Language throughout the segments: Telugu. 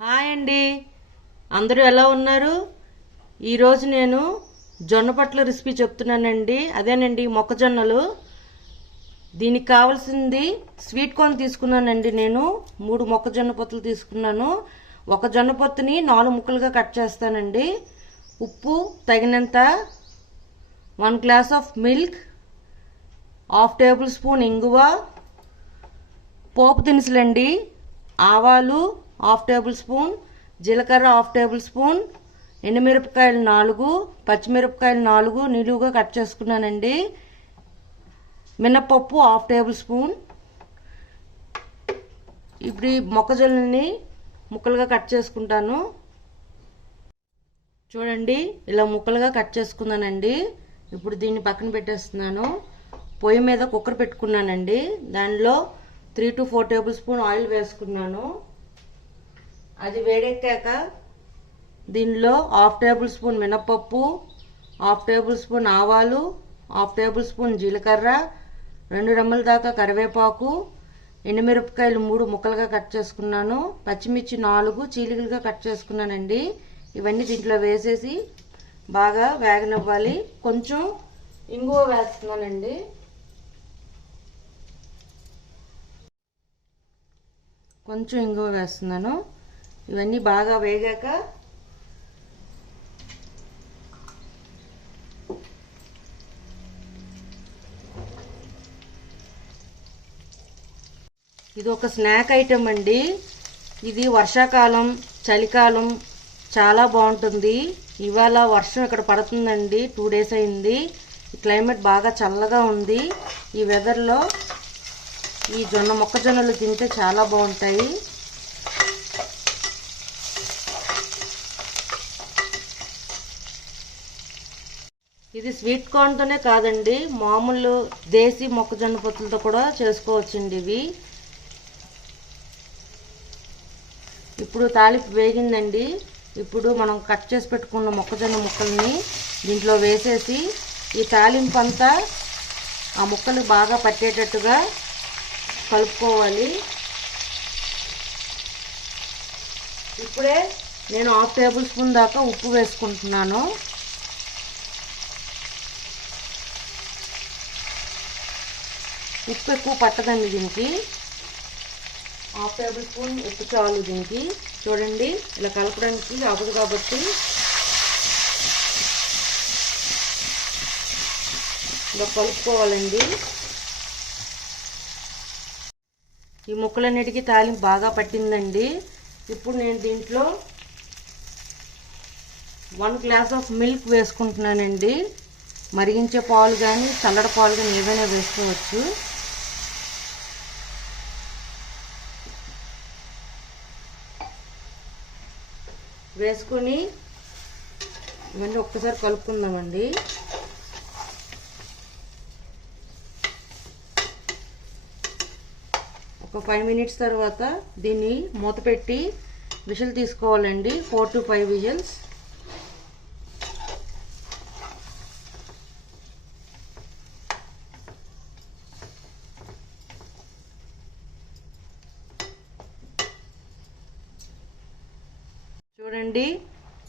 హాయ్ అండి, అందరూ ఎలా ఉన్నారు? ఈరోజు నేను జొన్న పొట్ల రెసిపీ చెప్తున్నానండి. అదేనండి మొక్కజొన్నలు. దీనికి కావాల్సింది స్వీట్ కార్న్ తీసుకున్నానండి. నేను 3 మొక్కజొన్న పొత్తులు తీసుకున్నాను. ఒక జొన్న పొత్తుని 4 ముక్కలుగా కట్ చేస్తానండి. ఉప్పు తగినంత, 1 glass of milk, 1/2 table spoon ఇంగువ, పోపు దినుసులండి, ఆవాలు 1/2 టేబుల్ స్పూన్, జీలకర్ర 1/2 టేబుల్ స్పూన్, ఎండుమిరపకాయలు 4, పచ్చిమిరపకాయలు 4 నిలువుగా కట్ చేసుకున్నానండి. మినపప్పు 1/2 టేబుల్ స్పూన్. ఇప్పుడు ఈ మొక్కజొన్నని ముక్కలుగా కట్ చేసుకుంటాను. చూడండి, ఇలా ముక్కలుగా కట్ చేసుకున్నానండి. ఇప్పుడు దీన్ని పక్కన పెట్టేస్తున్నాను. పొయ్యి మీద కుక్కర్ పెట్టుకున్నానండి. దానిలో 3 to 4 టేబుల్ స్పూన్ ఆయిల్ వేసుకున్నాను. అది వేడెక్కాక దీనిలో 1/2 టేబుల్ స్పూన్ మినపప్పు, 1/2 టేబుల్ స్పూన్ ఆవాలు, 1/2 టేబుల్ స్పూన్ జీలకర్ర, 2 రెమ్మల దాకా కరివేపాకు, ఎండుమిరపకాయలు 3 ముక్కలుగా కట్ చేసుకున్నాను, పచ్చిమిర్చి 4 చీలికలుగా కట్ చేసుకున్నానండి. ఇవన్నీ దీంట్లో వేసేసి బాగా వేగనివ్వాలి. కొంచెం ఇంగువ వేస్తున్నానండి. కొంచెం ఇంగువ వేస్తున్నాను. ఇవన్నీ బాగా వేగాక ఇది ఒక స్నాక్ ఐటెం అండి. ఇది వర్షాకాలం, చలికాలం చాలా బాగుంటుంది. ఇవాళ వర్షం ఇక్కడ పడుతుందండి. 2 days అయింది. ఈ క్లైమేట్ బాగా చల్లగా ఉంది. ఈ వెదర్లో ఈ మొక్కజొన్నలు తింటే చాలా బాగుంటాయి. ఇది స్వీట్ కార్న్తోనే కాదండి, మామూలు దేశీ మొక్కజొన్న పొత్తులతో కూడా చేసుకోవచ్చండి ఇవి. ఇప్పుడు తాలింపు వేగిందండి. ఇప్పుడు మనం కట్ చేసి పెట్టుకున్న మొక్కజొన్న ముక్కల్ని దీంట్లో వేసేసి ఈ తాలింపు అంతా ఆ ముక్కలు బాగా పట్టేటట్టుగా కలుపుకోవాలి. ఇప్పుడే నేను 1/2 టేబుల్ స్పూన్ దాకా ఉప్పు వేసుకుంటున్నాను. ఉప్పు ఎక్కువ పట్టదండి దీనికి. 1/2 టేబుల్ స్పూన్ ఉప్పు చాలు దీనికి. చూడండి, ఇలా కలపడానికి అవ్వదు కాబట్టి ఇలా కలుపుకోవాలండి. ఈ ముక్కలన్నిటికీ తాలింపు బాగా పట్టిందండి. ఇప్పుడు నేను దీంట్లో 1 గ్లాస్ ఆఫ్ మిల్క్ వేసుకుంటున్నానండి. మరిగించే పాలు కానీ చల్లటి పాలు కానీ ఏదైనా వేసుకోవచ్చు. వేసుకొని ఇవన్నీ ఒక్కసారి కలుపుకుందామండి. ఒక 5 minutes తర్వాత దీన్ని మూత పెట్టి విజిల్ తీసుకోవాలండి. 4 to 5 విజిల్స్. చూడండి,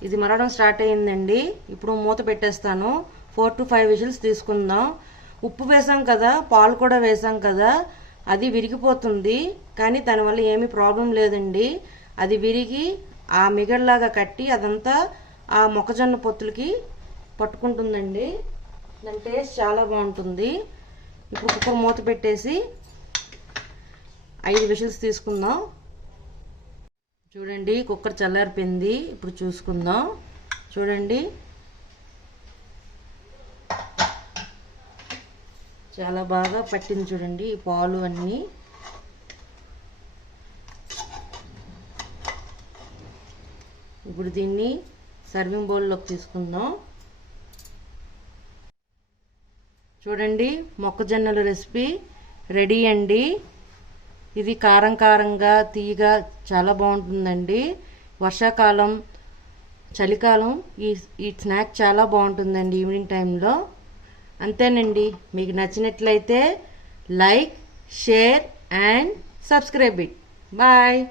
ఇది మరగడం స్టార్ట్ అయ్యిందండి. ఇప్పుడు మూత పెట్టేస్తాను. 4 to 5 విజిల్స్ తీసుకుందాం. ఉప్పు వేసాం కదా, పాలు కూడా వేసాం కదా, అది విరిగిపోతుంది. కానీ దానివల్ల ఏమీ ప్రాబ్లం లేదండి. అది విరిగి ఆ మిగడ్లాగా కట్టి అదంతా ఆ మొక్కజొన్న పొత్తులకి పట్టుకుంటుందండి. దాని టేస్ట్ చాలా బాగుంటుంది. ఇప్పుడు కుక్కర్ మూత పెట్టేసి 5 విజిల్స్ తీసుకుందాం. చూడండి, కుక్కర్ చల్లారిపోయింది. ఇప్పుడు చూసుకుందాం. చూడండి, చాలా బాగా పట్టింది. చూడండి, ఈ పాలు అన్నీ. ఇప్పుడు దీన్ని సర్వింగ్ బౌల్లోకి తీసుకుందాం. చూడండి, మొక్కజొన్నల రెసిపీ రెడీ అండి. ఇది కారం కారంగా తీయగా చాలా బాగుంటుందండి. వర్షాకాలం, చలికాలం ఈ స్నాక్ చాలా బాగుంటుందండి ఈవినింగ్ టైంలో. అంతేనండి. మీకు నచ్చినట్లయితే like, share and subscribe it. Bye.